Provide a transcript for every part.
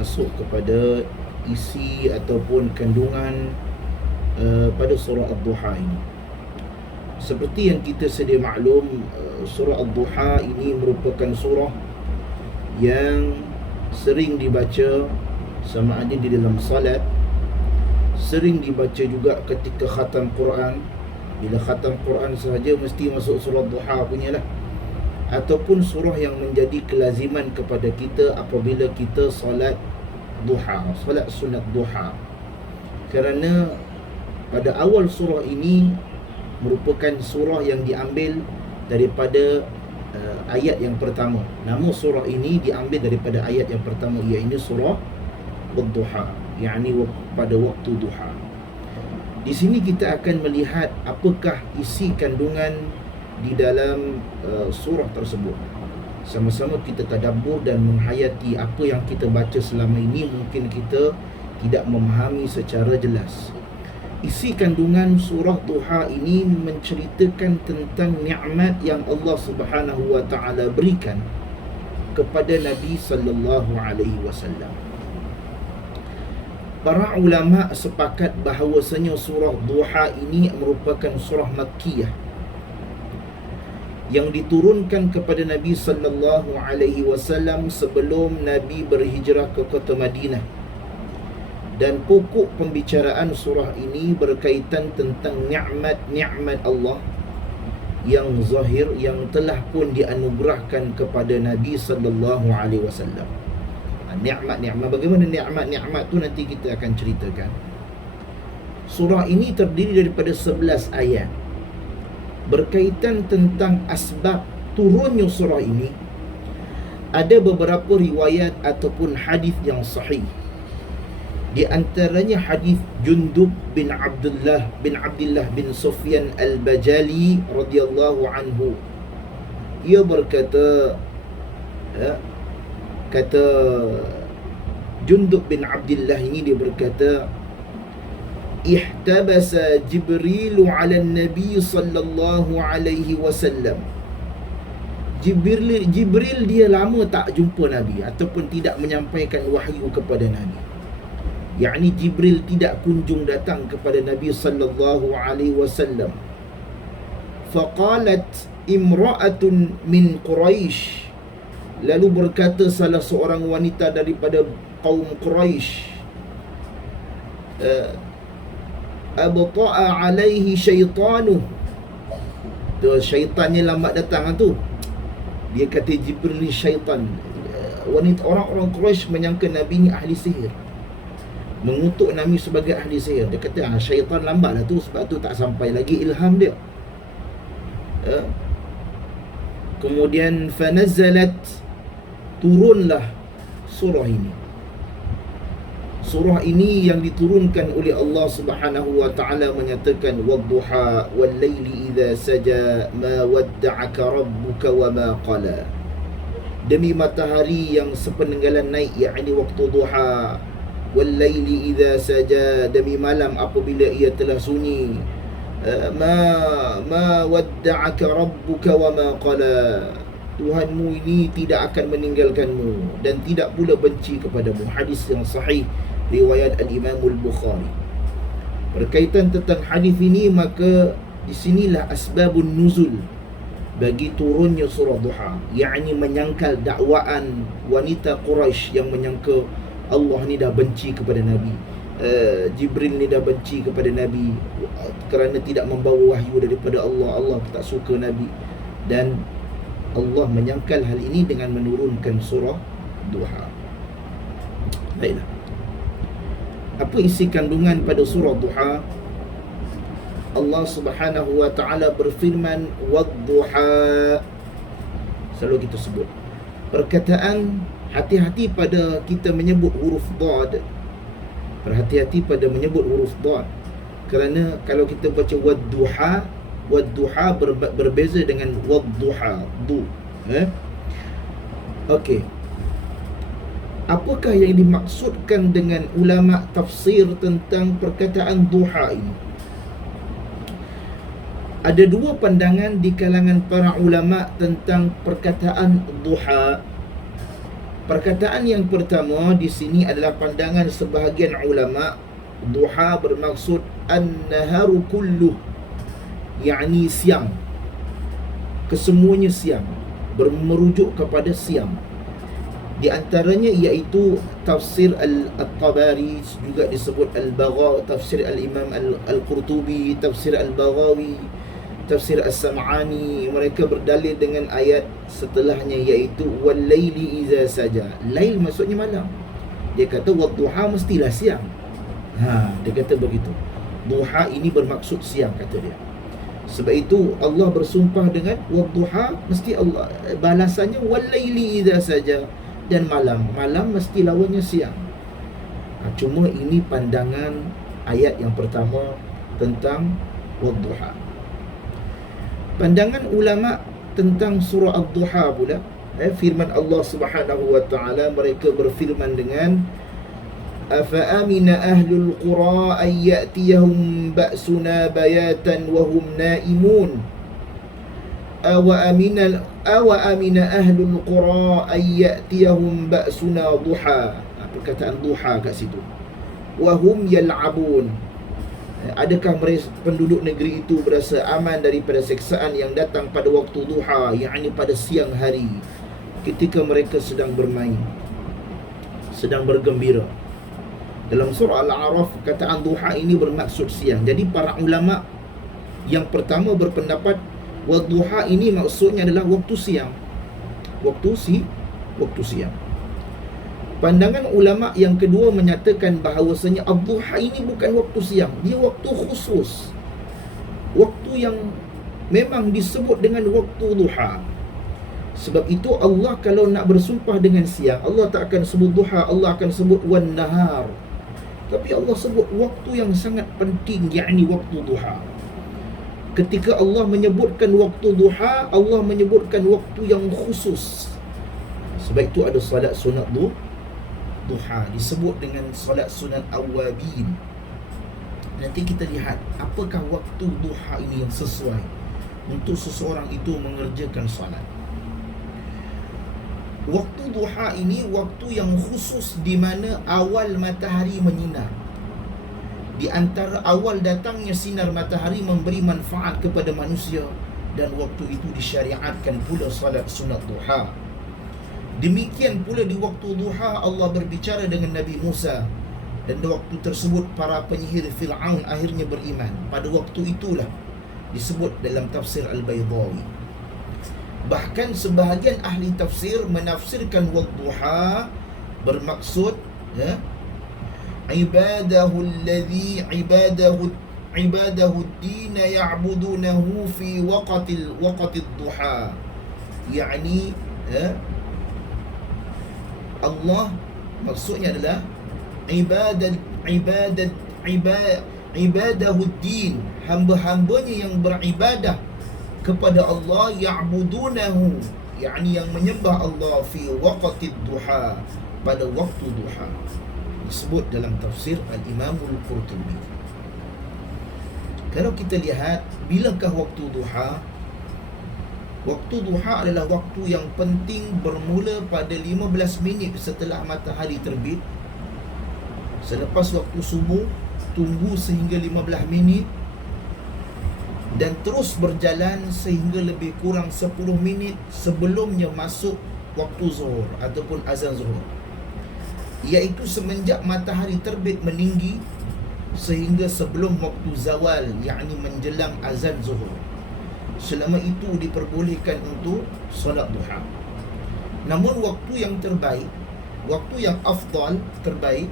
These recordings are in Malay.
masuk kepada isi ataupun kandungan pada surah Ad-Duha ini. Seperti yang kita sedia maklum, surah Ad-Duha ini merupakan surah yang sering dibaca sama ada di dalam salat, sering dibaca juga ketika khatam Quran. Bila khatam Quran sahaja mesti masuk surah Duha punyalah, ataupun surah yang menjadi kelaziman kepada kita apabila kita solat duha, solat sunat duha. Kerana pada awal surah ini merupakan surah yang diambil daripada ayat yang pertama. Nama surah ini diambil daripada ayat yang pertama, iaitu surah Ad-Duha, yakni pada waktu duha. Di sini kita akan melihat apakah isi kandungan di dalam surah tersebut. Sama-sama kita tadabbur dan menghayati apa yang kita baca selama ini. Mungkin kita tidak memahami secara jelas. Isi kandungan surah Duha ini menceritakan tentang nikmat yang Allah Subhanahu wa taala berikan kepada Nabi sallallahu alaihi wasallam. Para ulama sepakat bahawasanya surah Duha ini merupakan surah Makkiyah yang diturunkan kepada Nabi sallallahu alaihi wasallam sebelum Nabi berhijrah ke kota Madinah. Dan pokok pembicaraan surah ini berkaitan tentang nikmat-nikmat Allah yang zahir yang telah pun dianugerahkan kepada Nabi sallallahu alaihi wasallam. Nikmat-nikmat, bagaimana nikmat-nikmat tu nanti kita akan ceritakan. Surah ini terdiri daripada 11 ayat. Berkaitan tentang asbab turunnya surah ini, ada beberapa riwayat ataupun hadis yang sahih. Di antaranya hadis Jundub bin Abdullah bin Sufyan al-Bajali radhiyallahu anhu. Ia berkata, kata Jundub bin Abdullah ini, dia berkata, ihtabasa Jibril ala Nabi sallallahu alaihi wasallam. Jibril dia lama tak jumpa Nabi ataupun tidak menyampaikan wahyu kepada Nabi. Yakni Jibril tidak kunjung datang kepada Nabi sallallahu alaihi wasallam. Faqalat imra'atun min Quraisy. Lalu berkata salah seorang wanita daripada kaum Quraisy, abta'a alaihi syaitanu. Tu syaitannya lambat datang tu. Dia kata Jibril ni syaitan. Wanita, orang-orang Quraisy menyangka Nabi ni ahli sihir, mengutuk Nabi sebagai ahli sihir. Dia kata syaitan lambatlah tu, sebab tu tak sampai lagi ilham dia. Kemudian fanazalat, turunlah surah ini. Surah ini yang diturunkan oleh Allah Subhanahu wa taala menyatakan wadduha wal laili idza saja ma wadda'aka rabbuka wa ma qala. Demi matahari yang sepeninggalan naik, yakni waktu duha. Wal laili idza saja, demi malam apabila ia telah sunyi. Ma wadda'aka rabbuka wa ma qala. Tuhanmu ini tidak akan meninggalkanmu dan tidak pula benci kepadamu. Hadis yang sahih riwayat Al-Imam Al-Bukhari. Berkaitan tentang hadis ini, maka di sinilah asbabun nuzul bagi turunnya surah Duha, yakni menyangkal dakwaan wanita Quraisy yang menyangka Allah ni dah benci kepada Nabi, Jibril ni dah benci kepada Nabi kerana tidak membawa wahyu daripada Allah. Allah tak suka Nabi, dan Allah menyangkal hal ini dengan menurunkan surah Duha. Baiklah, apa isi kandungan pada surah Duha? Allah Subhanahu wa taala berfirman wadduha. Selalu kita sebut perkataan, hati-hati pada kita menyebut huruf dad. Berhati-hati pada menyebut huruf dad, kerana kalau kita baca wadduha, wadduha berbeza dengan wadduha, du. Okey, apakah yang dimaksudkan dengan ulama tafsir tentang perkataan duha ini? Ada dua pandangan di kalangan para ulama tentang perkataan duha. Perkataan yang pertama di sini adalah pandangan sebahagian ulama, duha bermaksud an-naharu kulluh, yakni siang, kesemuanya siang, merujuk kepada siang. Di antaranya iaitu tafsir Al-Tabari, juga disebut Al-Baghawi, tafsir Al-Imam Al-Qurtubi, tafsir Al-Baghawi, tafsir As-Sam'ani. Mereka berdalil dengan ayat setelahnya, iaitu wal-laili iza saja. Lail maksudnya malam. Dia kata wadduha mestilah siang. Dia kata begitu. Duha ini bermaksud siang, kata dia. Sebab itu Allah bersumpah dengan wadduha, mesti Allah balasannya wal-laili iza saja, dan malam mesti lawannya siang. Cuma ini pandangan ayat yang pertama tentang wadduha. Pandangan ulama tentang surah Ad-Duha pula, firman Allah Subhanahu wa taala, mereka berfirman dengan afa amina ahlul qura ay ya'tiyahum ba'suna bayatan wa hum naimun awa amina ahlul qura ay ya'tiyahum ba'suna duha. Perkataan duha kat situ, wa hum yal'abun. Adakah mereka penduduk negeri itu berasa aman daripada seksaan yang datang pada waktu duha, yakni pada siang hari, ketika mereka sedang bermain, sedang bergembira. Dalam surah Al-A'raf, kataan duha ini bermaksud siang. Jadi para ulama yang pertama berpendapat wadduha ini maksudnya adalah waktu siang. Waktu siang. Pandangan ulama yang kedua menyatakan bahawasanya ad-duha ini bukan waktu siang, dia waktu khusus, waktu yang memang disebut dengan waktu duha. Sebab itu Allah kalau nak bersumpah dengan siang, Allah tak akan sebut duha, Allah akan sebut wan nahar. Tapi Allah sebut waktu yang sangat penting, yakni waktu duha. Ketika Allah menyebutkan waktu duha, Allah menyebutkan waktu yang khusus. Sebab itu ada salat sunat duha, disebut dengan salat sunat awabin. Nanti kita lihat apakah waktu duha ini yang sesuai untuk seseorang itu mengerjakan salat. Waktu duha ini waktu yang khusus, di mana awal matahari menyinar. Di antara awal datangnya sinar matahari memberi manfaat kepada manusia, dan waktu itu disyariatkan pula salat sunat duha. Demikian pula di waktu duha Allah berbicara dengan Nabi Musa, dan di waktu tersebut para penyihir Fir'aun akhirnya beriman. Pada waktu itulah disebut dalam tafsir Al-Baydawi. Bahkan sebahagian ahli tafsir menafsirkan wadduha bermaksud ibadahu alladhi ibadahu ad-din ya'budunahu fi waqtil duha, yakni Allah maksudnya adalah ibadahuddin, hamba-hambanya yang beribadah kepada Allah, ya'budunahu, yakni yang menyembah Allah, fi waqtid duha, pada waktu duha. Disebut dalam tafsir Al-Imam Al-Qurtubi. Kalau kita lihat bilakah waktu duha, waktu duha adalah waktu yang penting, bermula pada 15 minit setelah matahari terbit. Selepas waktu subuh, tunggu sehingga 15 minit, dan terus berjalan sehingga lebih kurang 10 minit sebelumnya masuk waktu zuhur ataupun azan zuhur, iaitu semenjak matahari terbit meninggi sehingga sebelum waktu zawal, yakni menjelang azan zuhur. Selama itu diperbolehkan untuk solat duha. Namun waktu yang terbaik, waktu yang afdal, terbaik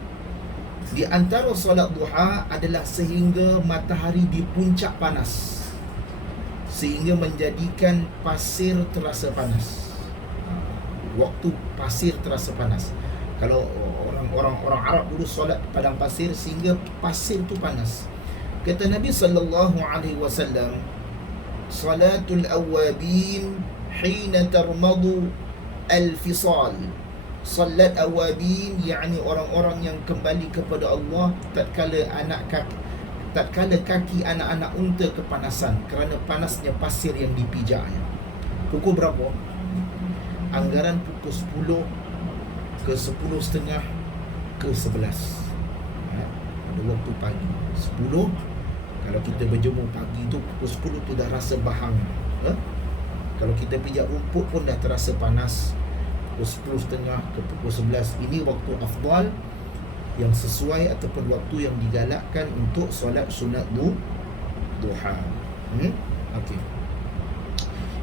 di antara solat duha adalah sehingga matahari di puncak panas, sehingga menjadikan pasir terasa panas. Waktu pasir terasa panas. Kalau orang Arab dulu solat padang pasir sehingga pasir tu panas. Kata Nabi sallallahu alaihi wasallam, salatul awabin hina tarmadu al-fisal. Salat awabin, yakni orang-orang yang kembali kepada Allah tatkala kaki anak-anak unta kepanasan kerana panasnya pasir yang dipijaknya. Pukul berapa? Anggaran pukul 10 ke 10.30 ke 11. Pada waktu pagi 10, kalau kita berjemur pagi tu pukul 10 tu dah rasa bahang. Kalau kita pijak rumput pun dah terasa panas. Pukul 10.30 ke pukul 11, ini waktu afdal yang sesuai ataupun waktu yang digalakkan untuk solat sunat duha. Okey.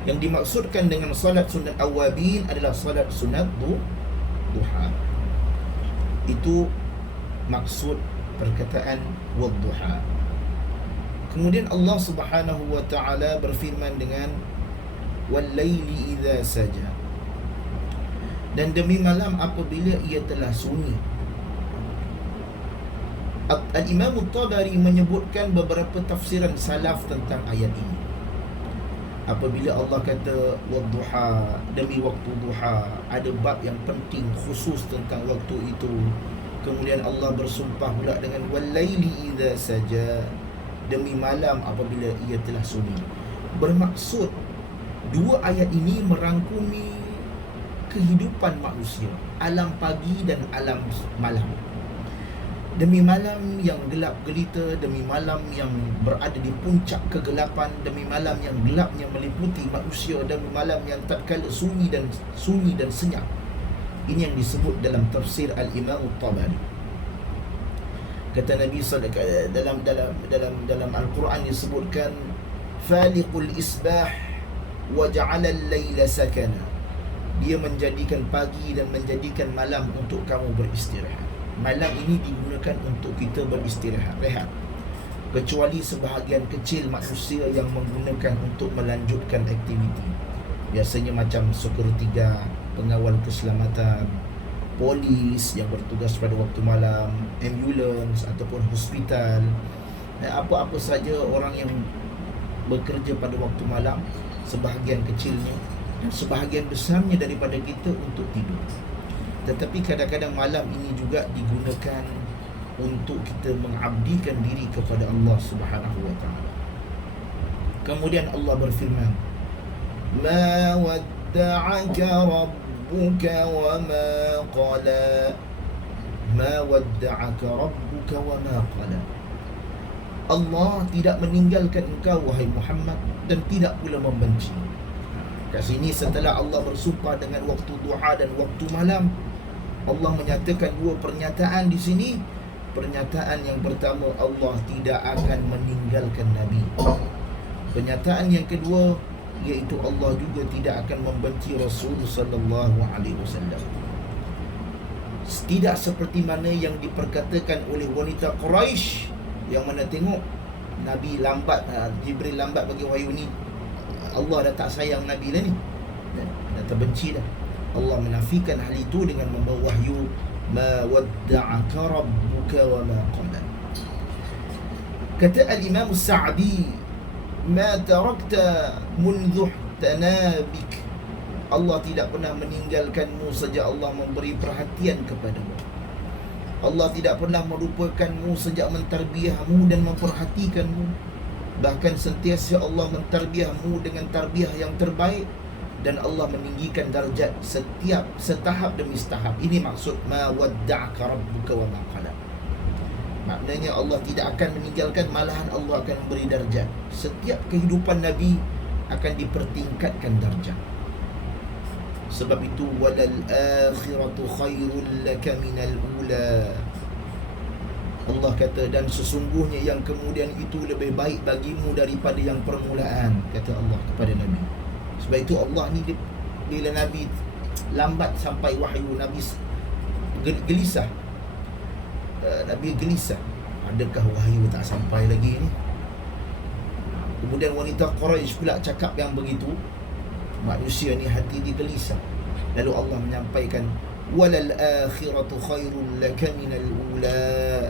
Yang dimaksudkan dengan solat sunat awabin adalah solat sunat duha. Itu maksud perkataan wadduha. Kemudian Allah Subhanahu wa taala berfirman dengan wal laili idza saja, dan demi malam apabila ia telah sunyi. Al-Imam At-Tabari menyebutkan beberapa tafsiran salaf tentang ayat ini. Apabila Allah kata wadduha, demi waktu duha, ada bab yang penting khusus tentang waktu itu. Kemudian Allah bersumpah pula dengan wal-laili idza saja, demi malam apabila ia telah sunyi. Bermaksud dua ayat ini merangkumi kehidupan manusia, alam pagi dan alam malam. Demi malam yang gelap gelita, demi malam yang berada di puncak kegelapan, demi malam yang gelapnya meliputi manusia, demi malam yang tatkala sunyi dan senyap. Ini yang disebut dalam tafsir Al-Imam At-Tabari. Kata Nabi dalam Al-Quran disebutkan faliqul isbah wa ja'ala al-laila sakana. Dia menjadikan pagi dan menjadikan malam untuk kamu beristirahat. Malam ini digunakan untuk kita beristirahat, rehat. Kecuali sebahagian kecil manusia yang menggunakan untuk melanjutkan aktiviti. Biasanya macam security guard, pengawal keselamatan, polis yang bertugas pada waktu malam, ambulans ataupun hospital, apa-apa saja orang yang bekerja pada waktu malam, sebahagian kecilnya dan sebahagian besarnya daripada kita untuk tidur. Tetapi kadang-kadang malam ini juga digunakan untuk kita mengabdikan diri kepada Allah Subhanahu wa taala. Kemudian Allah berfirman, "Ma wadda'aka rabbuka wa ma qala." Ma wadda'aka rabbuka wa ma qala. Allah tidak meninggalkan engkau wahai Muhammad dan tidak pula membenci. Kat sini setelah Allah bersumpah dengan waktu duha dan waktu malam, Allah menyatakan dua pernyataan di sini. Pernyataan yang pertama, Allah tidak akan meninggalkan Nabi. Pernyataan yang kedua, iaitu Allah juga tidak akan membenci Rasul sallallahu alaihi wasallam. Tidak seperti mana yang diperkatakan oleh wanita Quraisy yang mana tengok Nabi lambat, Jibril lambat bagi wahyu ni, Allah dah tak sayang Nabi lah ni, dah terbenci dah. Allah menafikan hal itu dengan membawa wahyu, ma wadda'aka rabbuka wa ma qala. Kata Al-Imam Sa'di, ma tarakta mundhu tanabik. Allah tidak pernah meninggalkanmu sejak Allah memberi perhatian kepadamu. Allah tidak pernah melupakanmu sejak mentarbiahmu dan memperhatikanmu. Bahkan sentiasa Allah mentarbiahmu dengan tarbiah yang terbaik, dan Allah meninggikan darjat setiap setahap demi setahap. Ini maksud ma wadda'aka rabbuka wa ma qala. Maknanya Allah tidak akan meninggalkan, malahan Allah akan memberi darjat. Setiap kehidupan Nabi akan dipertingkatkan darjat. Sebab itu walal akhiratu khairul laka minal ula. Allah kata, dan sesungguhnya yang kemudian itu lebih baik bagimu daripada yang permulaan, kata Allah kepada Nabi. Sebab itu Allah ni bila Nabi lambat sampai wahyu, Nabi gelisah. Nabi gelisah, adakah wahyu tak sampai lagi ni? Kemudian wanita Quraisy pula cakap yang begitu. Manusia ni hati dia gelisah. Lalu Allah menyampaikan walal akhiratu khairul laka minal ula,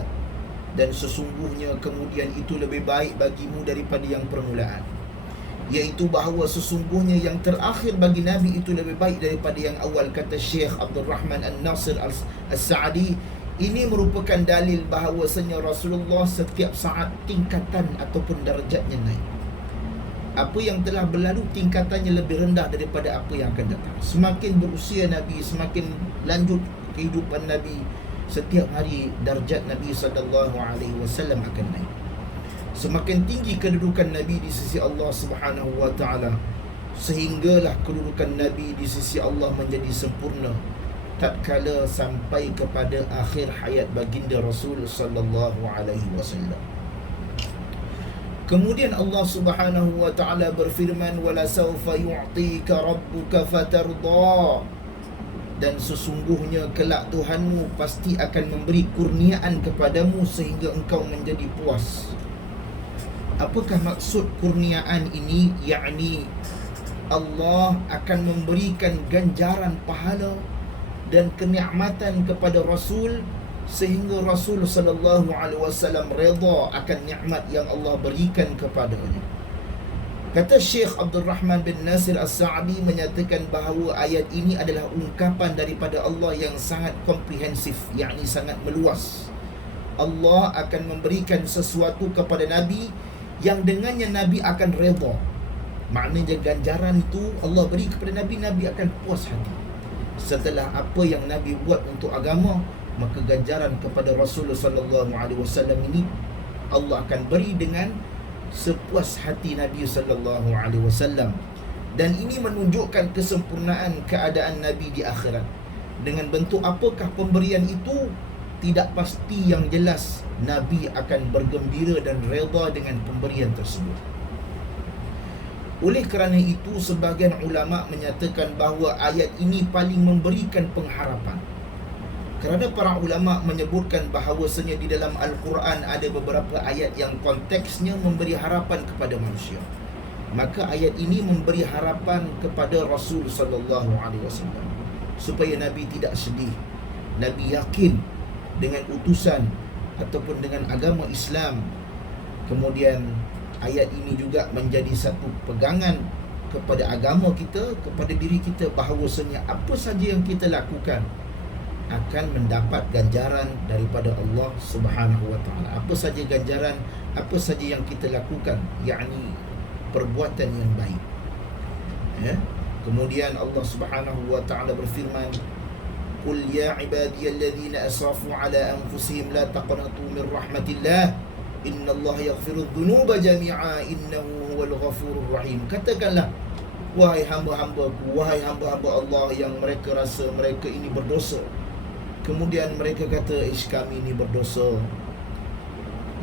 dan sesungguhnya kemudian itu lebih baik bagimu daripada yang permulaan. Iaitu bahawa sesungguhnya yang terakhir bagi Nabi itu lebih baik daripada yang awal, kata Syekh Abdul Rahman An-Nasir As-Sa'di. Ini merupakan dalil bahawasanya Rasulullah setiap saat tingkatan ataupun darjatnya naik. Apa yang telah berlalu tingkatannya lebih rendah daripada apa yang akan datang. Semakin berusia Nabi, semakin lanjut kehidupan Nabi, setiap hari darjat Nabi sallallahu alaihi wasallam akan naik. Semakin tinggi kedudukan Nabi di sisi Allah Subhanahu wa taala, sehinggalah kedudukan Nabi di sisi Allah menjadi sempurna tatkala sampai kepada akhir hayat baginda Rasul sallallahu alaihi wasallam. Kemudian Allah Subhanahu wa taala berfirman, wala sawfa yu'tika rabbuka fatarda, dan sesungguhnya kelak Tuhanmu pasti akan memberi kurniaan kepadamu sehingga engkau menjadi puas. Apakah maksud kurniaan ini? Yakni Allah akan memberikan ganjaran pahala dan kenikmatan kepada Rasul sehingga Rasul sallallahu alaihi wasallam redha akan nikmat yang Allah berikan kepadanya. Kata Syekh Abdul Rahman bin Nasir As-Sa'di menyatakan bahawa ayat ini adalah ungkapan daripada Allah yang sangat komprehensif, yakni sangat meluas. Allah akan memberikan sesuatu kepada Nabi yang dengannya Nabi akan redha. Maknanya ganjaran itu Allah beri kepada Nabi, Nabi akan puas hati. Setelah apa yang Nabi buat untuk agama, maka ganjaran kepada Rasulullah sallallahu alaihi wasallam ini Allah akan beri dengan sepuas hati Nabi sallallahu alaihi wasallam. Dan ini menunjukkan kesempurnaan keadaan Nabi di akhirat. Dengan bentuk apakah pemberian itu tidak pasti, yang jelas Nabi akan bergembira dan redha dengan pemberian tersebut. Oleh kerana itu, sebahagian ulama menyatakan bahawa ayat ini paling memberikan pengharapan. Kerana para ulama menyebutkan bahawasanya di dalam Al-Quran ada beberapa ayat yang konteksnya memberi harapan kepada manusia. Maka ayat ini memberi harapan kepada Rasul sallallahu alaihi wasallam supaya Nabi tidak sedih. Nabi yakin dengan utusan ataupun dengan agama Islam. Kemudian ayat ini juga menjadi satu pegangan kepada agama kita, kepada diri kita, bahawasanya apa saja yang kita lakukan akan mendapat ganjaran daripada Allah Subhanahu wa taala. Apa saja ganjaran, apa saja yang kita lakukan, yakni perbuatan yang baik. Kemudian Allah Subhanahu wa taala berfirman, qul ya ibadiyalladzina asrafu ala anfusihim la taqnatu min rahmatillah innallaha yaghfiru dhunuba jami'a innahu huwal ghafurur rahim. Katakanlah, wahai hamba-hambaku, wahai hamba-hamba Allah yang mereka rasa mereka ini berdosa, kemudian mereka kata, kami ini berdosa.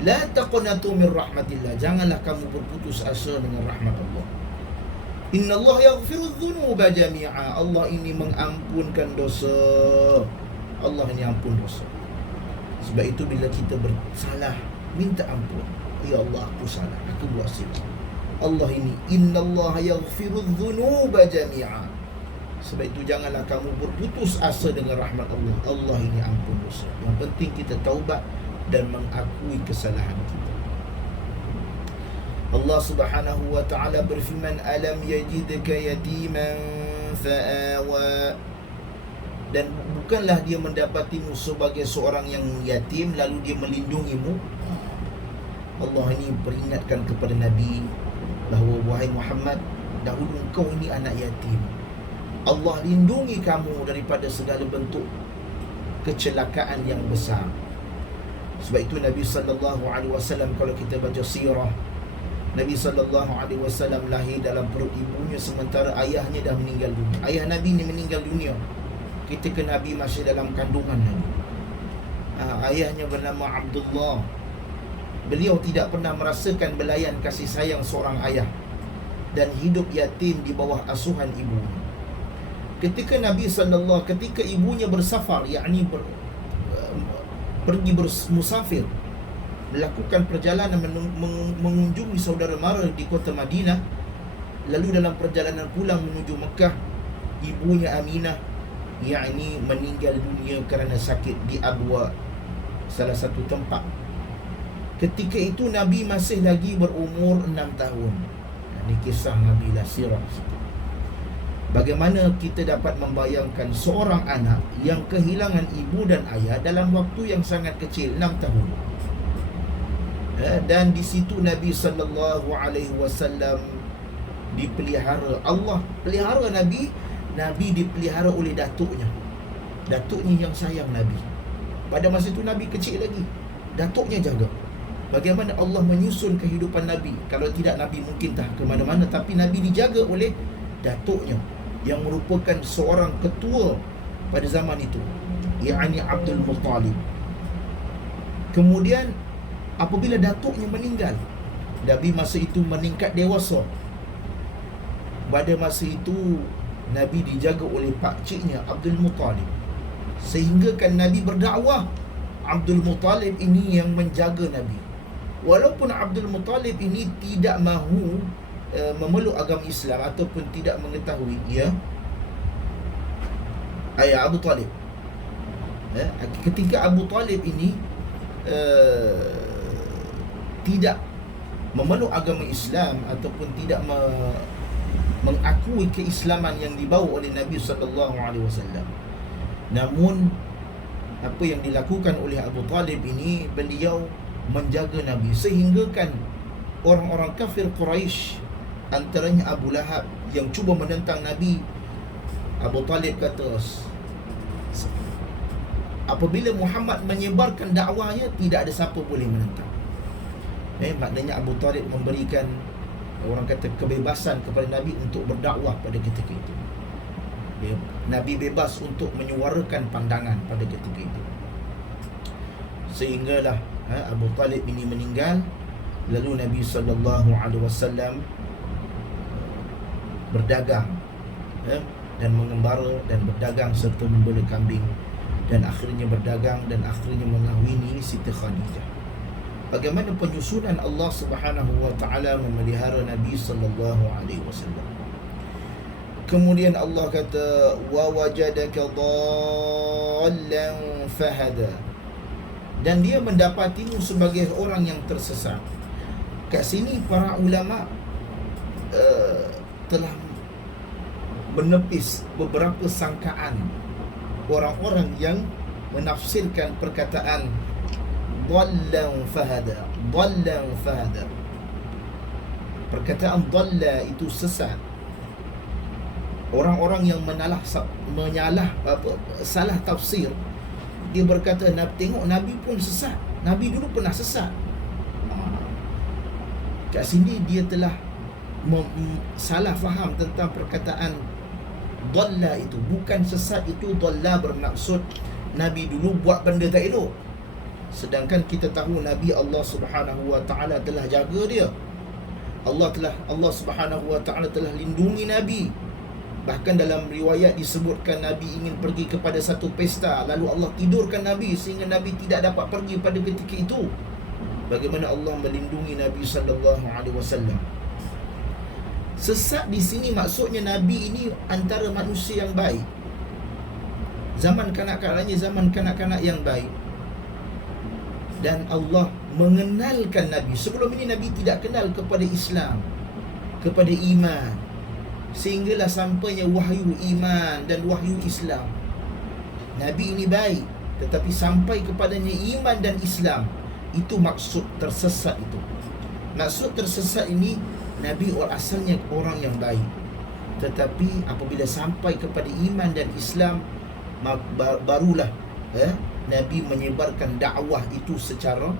La taqnatu min rahmatillah, janganlah kamu berputus asa dengan rahmat Allah. Innallaha yaghfiru dhunuba jami'a, Allah ini mengampunkan dosa. Allah ini ampun dosa. Sebab itu bila kita bersalah, minta ampun. Ya Allah, aku salah, aku buat silap. Allah ini, innallaha yaghfiru dhunuba jami'a. Sebab itu janganlah kamu berputus asa dengan rahmat Allah. Allah ini ampun dosa. Yang penting kita taubat dan mengakui kesalahan kita. Allah Subhanahu wa taala berfirman, alam yajidka yatiman fa'awa, dan bukanlah dia mendapatimu sebagai seorang yang yatim lalu dia melindungimu. Allah ini peringatkan kepada Nabi bahawa, wahai Muhammad, dahulu engkau ini anak yatim. Allah lindungi kamu daripada segala bentuk kecelakaan yang besar. Sebab itu Nabi sallallahu alaihi wasallam, kalau kita baca sirah, Nabi sallallahu alaihi wasallam lahir dalam perut ibunya sementara ayahnya dah meninggal dunia. Ayah Nabi ni meninggal dunia ketika Nabi masih dalam kandungan Nabi. Ayahnya bernama Abdullah. Beliau tidak pernah merasakan belayan kasih sayang seorang ayah dan hidup yatim di bawah asuhan ibunya. Ketika ketika ibunya bersafar, yakni pergi bermusafir, melakukan perjalanan mengunjungi saudara mara di kota Madinah, lalu dalam perjalanan pulang menuju Mekah, ibunya Aminah yakni meninggal dunia kerana sakit di Abwa, salah satu tempat. Ketika itu Nabi masih lagi berumur 6 tahun. Ini kisah Nabi lah, sirah. Bagaimana kita dapat membayangkan seorang anak yang kehilangan ibu dan ayah dalam waktu yang sangat kecil, 6 tahun. Dan di situ Nabi sallallahu alaihi wasallam dipelihara. Allah pelihara Nabi. Nabi dipelihara oleh datuknya. Datuknya yang sayang Nabi. Pada masa itu Nabi kecil lagi, datuknya jaga. Bagaimana Allah menyusun kehidupan Nabi. Kalau tidak, Nabi mungkin tak ke mana-mana. Tapi Nabi dijaga oleh datuknya, yang merupakan seorang ketua pada zaman itu, yakni Abdul Muttalib. Kemudian apabila datuknya meninggal, Nabi masa itu meningkat dewasa. Pada masa itu Nabi dijaga oleh pakciknya Abdul Muttalib, sehingga kan Nabi berdakwah, Abdul Muttalib ini yang menjaga Nabi. Walaupun Abdul Muttalib ini tidak mahu memeluk agama Islam ataupun tidak mengetahui, ya, ayah Abu Talib. Ketika Abu Talib ini tidak memeluk agama Islam ataupun tidak mengakui keislaman yang dibawa oleh Nabi SAW. Namun apa yang dilakukan oleh Abu Talib ini, beliau menjaga Nabi, sehingga kan orang-orang kafir Quraisy, antaranya Abu Lahab, yang cuba menentang Nabi, Abu Talib kata, apabila Muhammad menyebarkan dakwahnya, tidak ada siapa boleh menentang. Maknanya Abu Talib memberikan, orang kata, kebebasan kepada Nabi untuk berdakwah pada ketika itu. Nabi bebas untuk menyuarakan pandangan pada ketika itu. Sehinggalah Abu Talib ini meninggal. Lalu Nabi SAW berdagang, dan mengembara dan berdagang serta membela kambing, dan akhirnya berdagang dan akhirnya mengahwini Siti Khadijah. Bagaimana penyusunan Allah Subhanahu wa taala memelihara Nabi SAW. Kemudian Allah kata, wa wajadaka dhallan fahada, dan dia mendapatimu sebagai orang yang tersesat. Kat sini para ulama telah menepis beberapa sangkaan orang-orang yang menafsirkan perkataan dhallan fahada. Dhallan fahada, perkataan dhalla itu sesat. Orang-orang yang salah tafsir, dia berkata, tengok Nabi pun sesat, Nabi dulu pernah sesat. Kat sini dia telah salah faham tentang perkataan dhalla itu. Bukan sesat itu, dhalla bermaksud Nabi dulu buat benda tak elok. Sedangkan kita tahu Nabi, Allah Subhanahu wa taala telah jaga dia. Allah Subhanahu wa taala telah lindungi Nabi. Bahkan dalam riwayat disebutkan Nabi ingin pergi kepada satu pesta, lalu Allah tidurkan Nabi sehingga Nabi tidak dapat pergi pada ketika itu. Bagaimana Allah melindungi Nabi SAW. Sesat di sini maksudnya Nabi ini antara manusia yang baik. Zaman kanak-kanaknya zaman kanak-kanak yang baik. Dan Allah mengenalkan Nabi. Sebelum ini Nabi tidak kenal kepada Islam, kepada iman, sehinggalah sampainya wahyu iman dan wahyu Islam. Nabi ini baik, tetapi sampai kepadanya iman dan Islam. Itu maksud tersesat itu. Maksud tersesat ini, Nabi asalnya orang yang baik, tetapi apabila sampai kepada iman dan Islam, barulah Nabi menyebarkan dakwah itu secara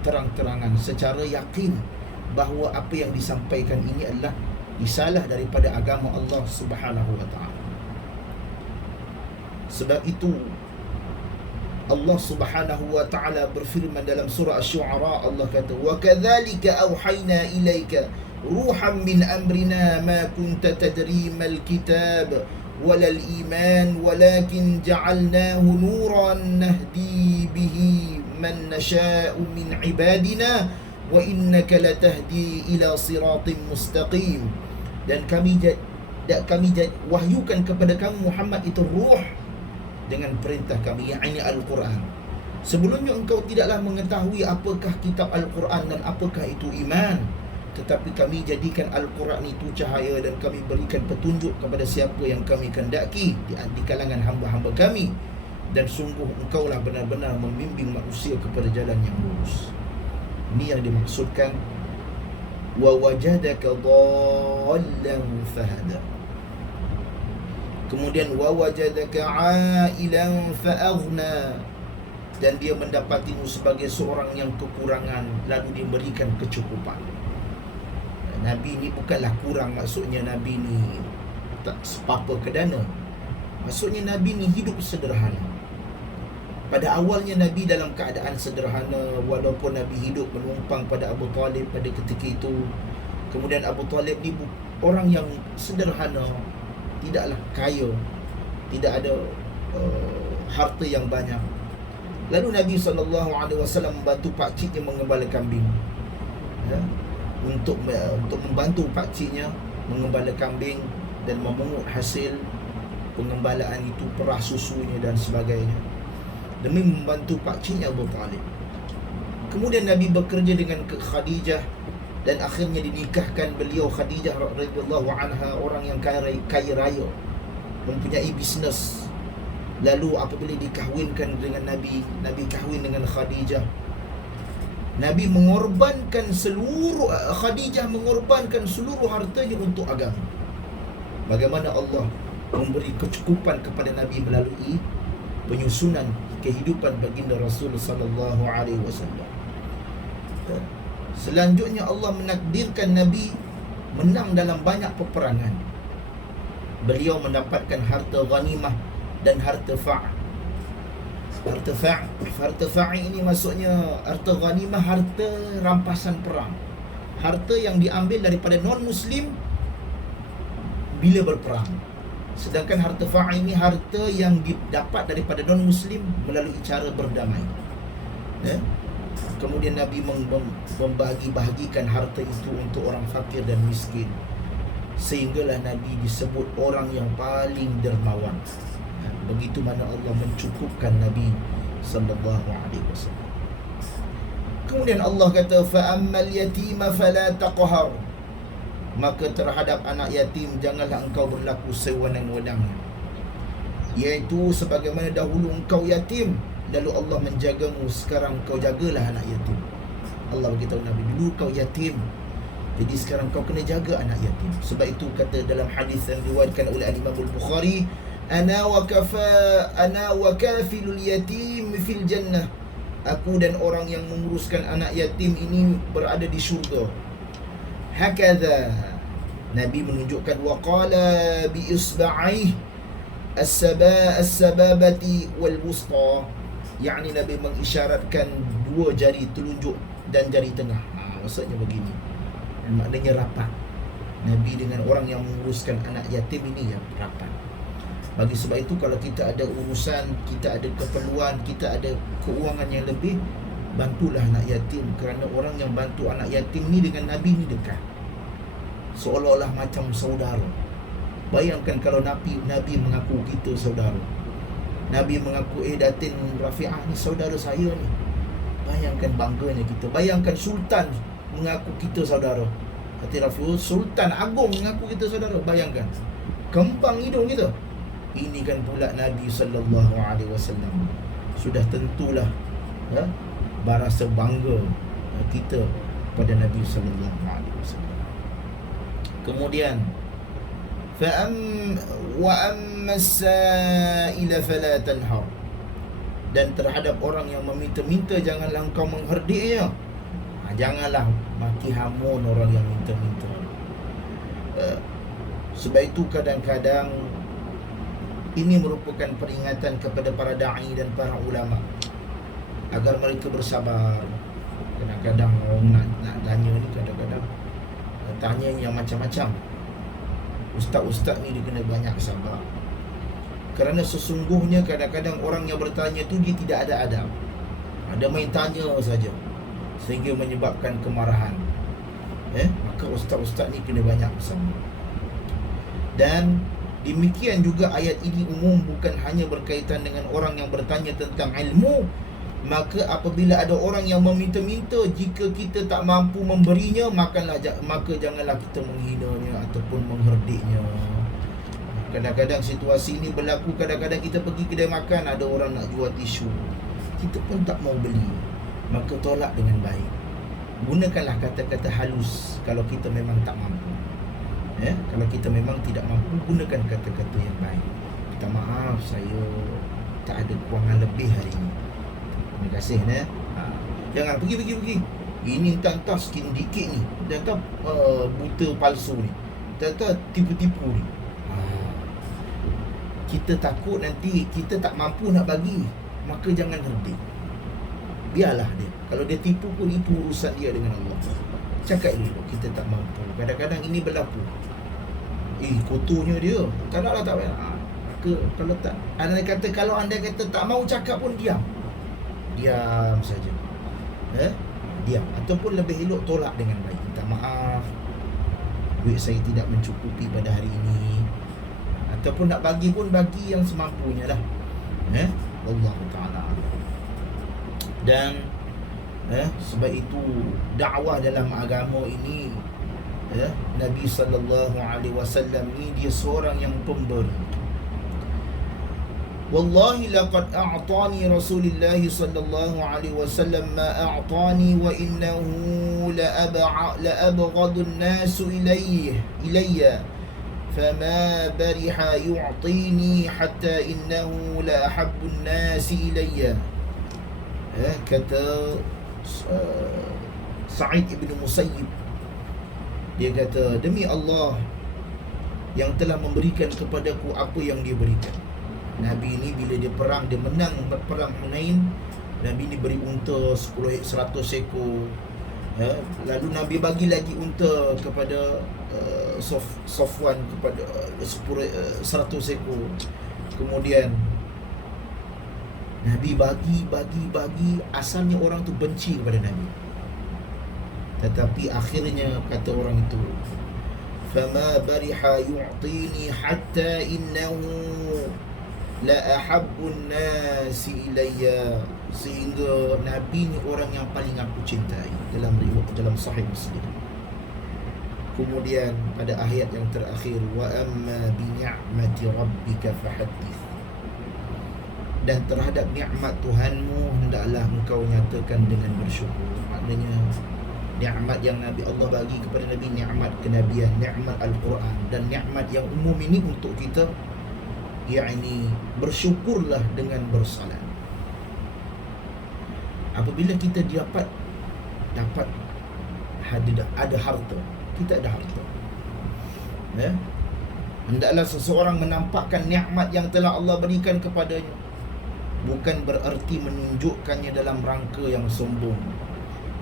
terang-terangan, secara yakin bahawa apa yang disampaikan ini adalah disalah daripada agama Allah Subhanahu wa taala. Sebab itu Allah Subhanahu wa taala berfirman dalam surah Asy-Syu'ara, Allah kata, "Wa kadzalika auhayna ilaika ruhan min amrina ma kunta tadri mal kitab walal iman walakin ja'alnahu nuran nahdi bihi man nasha'u min ibadina wa innaka latahdi ila siratim mustaqim." Dan kami wahyukan kepada kamu Muhammad itu ruh dengan perintah kami, yakni Al-Quran. Sebelumnya engkau tidaklah mengetahui apakah kitab Al-Quran dan apakah itu iman, tetapi kami jadikan Al-Quran itu cahaya dan kami berikan petunjuk kepada siapa yang kami kehendaki di kalangan hamba-hamba kami. Dan sungguh engkaulah benar-benar membimbing manusia kepada jalan yang lurus. Ini yang dimaksudkan wa wajadaka dhallan fahada. Kemudian wa wajadaka 'ailan fa'aghna, dan dia mendapatimu sebagai seorang yang kekurangan, lalu dia berikan kecukupan. Nabi ni bukanlah kurang, maksudnya Nabi ni tak sepapa kedana. Maksudnya Nabi ni hidup sederhana. Pada awalnya Nabi dalam keadaan sederhana, walaupun Nabi hidup menumpang pada Abu Talib pada ketika itu. Kemudian Abu Talib ni orang yang sederhana, tidaklah kaya, tidak ada harta yang banyak. Lalu Nabi SAW membantu pakciknya mengembala kambing, ya, untuk membantu pakciknya mengembala kambing dan memungut hasil pengembalaan itu, perah susunya dan sebagainya, demi membantu pakciknya Abu Talib. Kemudian Nabi bekerja dengan Khadijah dan akhirnya dinikahkan beliau. Khadijah radhiyallahu anha orang yang kaya raya, mempunyai bisnes. Lalu apabila dikahwinkan dengan Nabi kahwin dengan Khadijah. Nabi mengorbankan Khadijah mengorbankan seluruh hartanya untuk agama. Bagaimana Allah memberi kecukupan kepada Nabi melalui penyusunan kehidupan baginda Rasul sallallahu alaihi wasallam. Selanjutnya Allah menakdirkan Nabi menang dalam banyak peperangan. Beliau mendapatkan harta ghanimah dan harta fa'. Harta fa' ini maksudnya harta ghanimah, harta rampasan perang, harta yang diambil daripada non-Muslim bila berperang. Sedangkan harta fa' ini harta yang didapat daripada non-Muslim melalui cara berdamai, ya? Kemudian Nabi membagi-bahagikan harta itu untuk orang fakir dan miskin, sehinggalah Nabi disebut orang yang paling dermawan. Begitu mana Allah mencukupkan Nabi sallallahu alaihi wasallam. Kemudian Allah kata, fa ammal yatima fala taqhar, maka terhadap anak yatim janganlah engkau berlaku sewenang-wenangnya. Iaitu sebagaimana dahulu engkau yatim, lalu Allah menjagamu, sekarang kau jagalah anak yatim. Allah beritahu Nabi, dulu kau yatim, jadi sekarang kau kena jaga anak yatim. Sebab itu kata dalam hadis yang diriwayatkan oleh Imam Al-Bukhari, ana wa kafilul yatim fil jannah, aku dan orang yang menguruskan anak yatim ini berada di syurga. Hakadha, Nabi menunjukkan, wa qala bi isba'ih as-sababati wal wusta, yakni Nabi mengisyaratkan dua jari telunjuk dan jari tengah. Maksudnya begini, maknanya rapat. Nabi dengan orang yang menguruskan anak yatim ini ya rapat. Bagi sebab itu kalau kita ada urusan, kita ada keperluan, kita ada keuangan yang lebih, bantulah anak yatim. Kerana orang yang bantu anak yatim ni dengan Nabi ni dekat, seolah-olah macam saudara. Bayangkan kalau Nabi mengaku kita saudara. Nabi mengaku, Datin Rafi'ah ni saudara saya ni. Bayangkan bangganya kita. Bayangkan Sultan mengaku kita saudara. Hati Rafi'ah, Sultan Agung mengaku kita saudara. Bayangkan, kempang hidung kita. Ini kan pula Nabi sallallahu alaihi wasallam. Sudah tentulah berasa bangga kita pada Nabi sallallahu alaihi wasallam. Kemudian wa amma as-sa'ila fala tanhar, dan terhadap orang yang meminta-minta janganlah engkau mengherdiknya. Janganlah maki hamun orang yang minta-minta. Sebab itu kadang-kadang ini merupakan peringatan kepada para da'i dan para ulama agar mereka bersabar. Kadang-kadang orang nak tanya ni, kadang-kadang tanya yang macam-macam. Ustaz-ustaz ni dia kena banyak sabar. Kerana sesungguhnya kadang-kadang orang yang bertanya tu dia tidak ada adab. Ada main tanya saja, sehingga menyebabkan kemarahan. Maka ustaz-ustaz ni kena banyak sabar. Dan demikian juga ayat ini umum, bukan hanya berkaitan dengan orang yang bertanya tentang ilmu. Maka apabila ada orang yang meminta-minta, jika kita tak mampu memberinya, maka janganlah kita menghinanya ataupun mengherdiknya. Kadang-kadang situasi ini berlaku. Kadang-kadang kita pergi kedai makan, ada orang nak jual tisu, kita pun tak mau beli, maka tolak dengan baik. Gunakanlah kata-kata halus kalau kita memang tak mampu. Kalau kita memang tidak mampu, gunakan kata-kata yang baik. Minta maaf, saya tak ada kewangan lebih hari ini, terima kasih. Jangan pergi. Ini entah skin dikit ni, entah buta palsu ni, entah tipu-tipu ni. Kita takut nanti kita tak mampu nak bagi, maka jangan herdik. Biarlah dia. Kalau dia tipu pun itu urusan dia dengan Allah. Cakap dulu kita tak mampu. Kadang-kadang ini berlaku. Kotornya dia. Kalau lah tak payah. Kalau tak, kalau anda kata tak mau cakap pun diam saja. Diam. Ataupun lebih elok tolak dengan baik. Minta maaf, duit saya tidak mencukupi pada hari ini. Ataupun nak bagi pun bagi yang semampunya lah. Allah Ta'ala. Dan sebab itu dakwah dalam agama ini, Nabi SAW ni dia seorang yang pemberi. Wallahi laqad a'tani Rasulullah sallallahu alaihi wasallam ma a'tani wa innahu la abghadu an-nas ilayya fama bariha yu'tini hatta innahu la ahabbu an-nas ilayya. Kata Sa'id ibn Musayyib, dia kata, demi Allah yang telah memberikan kepadaku apa yang dia berikan. Nabi ni bila dia perang, dia menang perang Hunain, Nabi ni beri unta 100 ekor. Lalu Nabi bagi lagi unta kepada Safwan, kepada 100 ekor. Kemudian Nabi bagi, asalnya orang tu benci kepada Nabi. Tetapi akhirnya kata orang itu, fama bariha yu'tini hatta innahu la ahabbun nasi ilayya, sehingga Nabi ni orang yang paling aku cintai, dalam Sahih Muslim. Kemudian pada ayat yang terakhir, wa amma bi ni'mati rabbika fahaddits, dan terhadap nikmat Tuhanmu hendaklah engkau nyatakan dengan bersyukur. Maknanya nikmat yang Nabi Allah bagi kepada Nabi, nikmat kenabian, nikmat Al-Quran, dan nikmat yang umum ini untuk kita, yakni bersyukurlah dengan bersalat. Apabila kita dapat ada harta, kita ada harta, hendaklah seseorang menampakkan nikmat yang telah Allah berikan kepadanya, bukan bererti menunjukkannya dalam rangka yang sombong,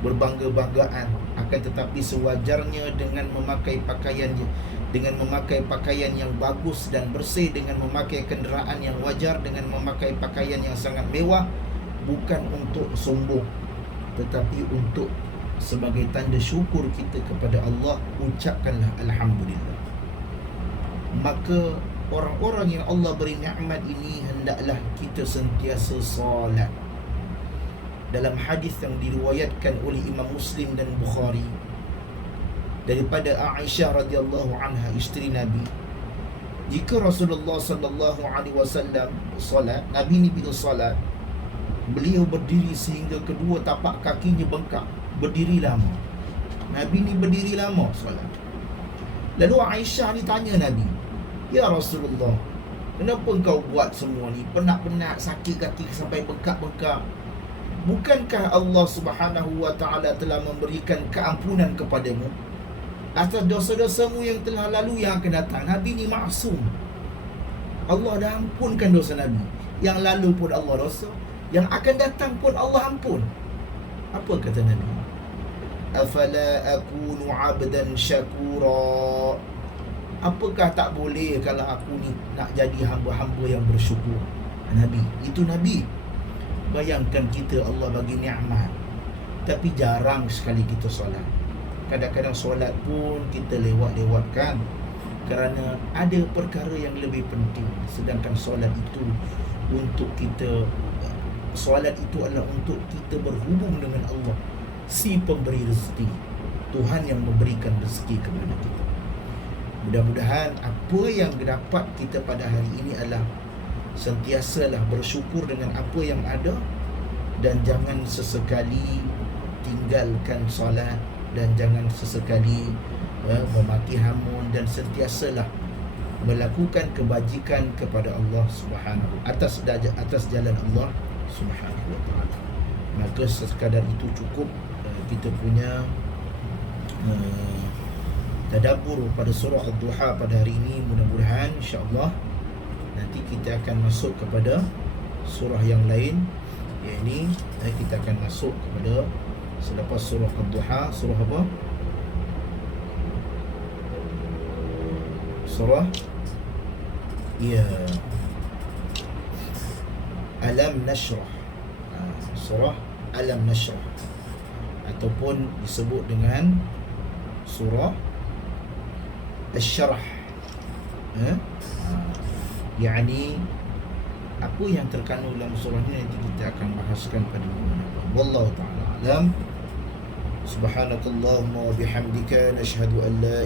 berbangga-banggaan, akan tetapi sewajarnya dengan memakai pakaian yang bagus dan bersih, dengan memakai kenderaan yang wajar, dengan memakai pakaian yang sangat mewah, bukan untuk sombong, tetapi untuk sebagai tanda syukur kita kepada Allah. Ucapkanlah alhamdulillah. Maka orang-orang yang Allah beri nikmat ini hendaklah kita sentiasa solat. Dalam hadis yang diriwayatkan oleh Imam Muslim dan Bukhari daripada Aisyah radhiyallahu anha, isteri Nabi, jika Rasulullah sallallahu alaihi wasallam solat, Nabi ni bila solat, beliau berdiri sehingga kedua tapak kakinya bengkak, berdiri lama. Nabi ni berdiri lama solat. Lalu Aisyah ni tanya Nabi, ya Rasulullah, kenapa engkau buat semua ni? Penat-penat, sakit kaki sampai bengkak-bengkak. Bukankah Allah Subhanahu wa ta'ala telah memberikan keampunan kepadamu atas dosa-dosamu yang telah lalu, yang akan datang? Nabi ni maksum. Allah dah ampunkan dosa Nabi. Yang lalu pun Allah dosa, yang akan datang pun Allah ampun. Apa kata Nabi? Afala akunu abdan syakura, apakah tak boleh kalau aku ni nak jadi hamba-hamba yang bersyukur? Nabi, itu Nabi. Bayangkan kita, Allah bagi nikmat, tapi jarang sekali kita solat. Kadang-kadang solat pun kita lewat-lewatkan kerana ada perkara yang lebih penting. Sedangkan solat itu untuk kita, solat itu adalah untuk kita berhubung dengan Allah, si pemberi rezeki, Tuhan yang memberikan rezeki kepada kita. Mudah-mudahan apa yang dapat kita pada hari ini adalah sentiasalah bersyukur dengan apa yang ada, dan jangan sesekali tinggalkan solat, dan jangan sesekali memaki hamun dan sentiasalah melakukan kebajikan kepada Allah Subhanahu atas jalan Allah Subhanahu wa taala. Maka sekadar itu cukup kita punya tadabbur pada surah Ad-Duha pada hari ini. Mudah-mudahan insya-Allah nanti kita akan masuk kepada surah yang lain, yakni kita akan masuk kepada selepas surah Ad-Duha, surah apa? Surah Alam Nashrah. Surah Alam Nashrah ataupun disebut dengan surah Asy-Syarh. Yani apa yang terkandung dalam surah ini nanti kita akan bahaskan pada minggu depan. Wallahu taala alam. Subhanakallahumma wa bihamdika nashhadu an la